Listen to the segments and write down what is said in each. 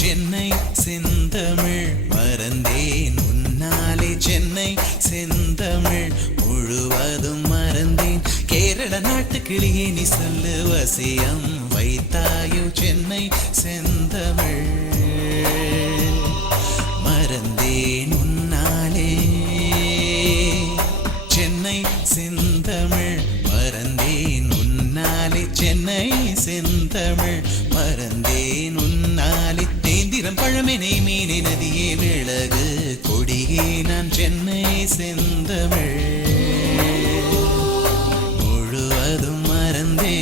சென்னை செந்தமிழ் மறந்தேன் உன்னாலே சென்னை செந்தமிழ் முழுவதும் மறந்தேன் கேரள நாட்டு கிளியே நீ சொல்லு வசியம் வைத்தாயோ சென்னை செந்தமிழ் மறந்தேன் உன்னாலே சென்னை செந்தமிழ் மறந்தேன் உன்னாலே சென்னை செந்தமிழ் மறந்தேன் உன்னாலே நேந்திரம் பழமெனை மீனி நதியே விலகு கொடியே நான் சென்னை செந்தமிழ் முழுவதும் மறந்தேன்.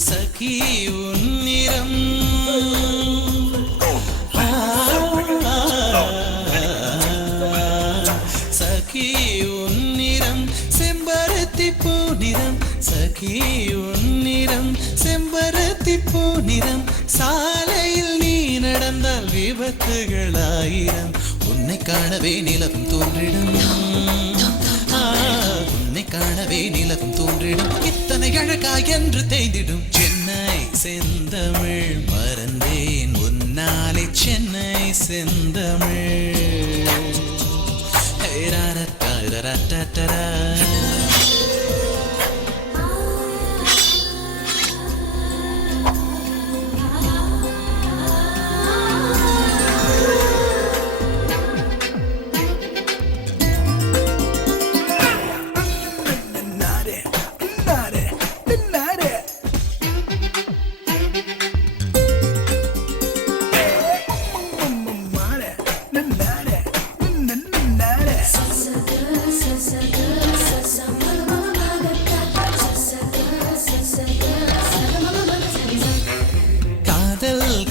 சகி உன்னிறம் சகி உன்னிறம் செம்பருத்தி பூநிறம் சகி உன்னிறம் செம்பருத்தி பூநிறம் சாலையில் நீ நடந்தால் விபத்துகள் ஆயிரம் உன்னை காணவே நிலவும் தோன்றிடும் உன்னை காணவே நிலவும் தோன்றிடும் இத்தனை அழகா என்று தேய்ந்திடும் சென்னை செந்தமிழ் மறந்தேன் உன்னாலே சென்னை செந்தமிழ்.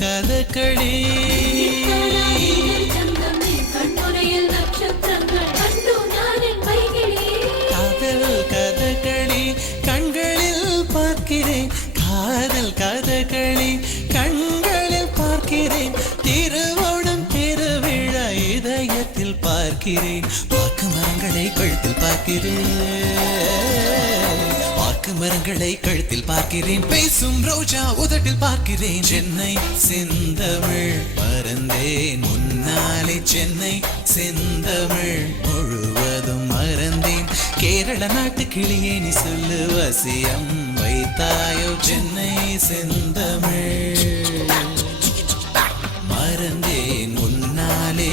கதகளி காதல் கதகளி கண்களில் பார்க்கிறேன் காதல் கதகளி கண்களில் பார்க்கிறேன் திருவோணம் திருவிழா இதயத்தில் பார்க்கிறேன் வாக்கு மரங்களை கழுத்தில் பார்க்கிறேன் மரங்களை கழுத்தில் பார்க்கிறேன் பேசும் ரோஜா உதட்டில் பார்க்கிறேன் சென்னை செந்தமிழ் மறந்தேன் முன்னாலே சென்னை செந்தமிழ் முழுவதும் மறந்தேன் கேரள நாட்டு கிளியே நீ சொல்லு வசியம் வைத்தாயோ சென்னை செந்தமிழ் மறந்தேன் முன்னாலே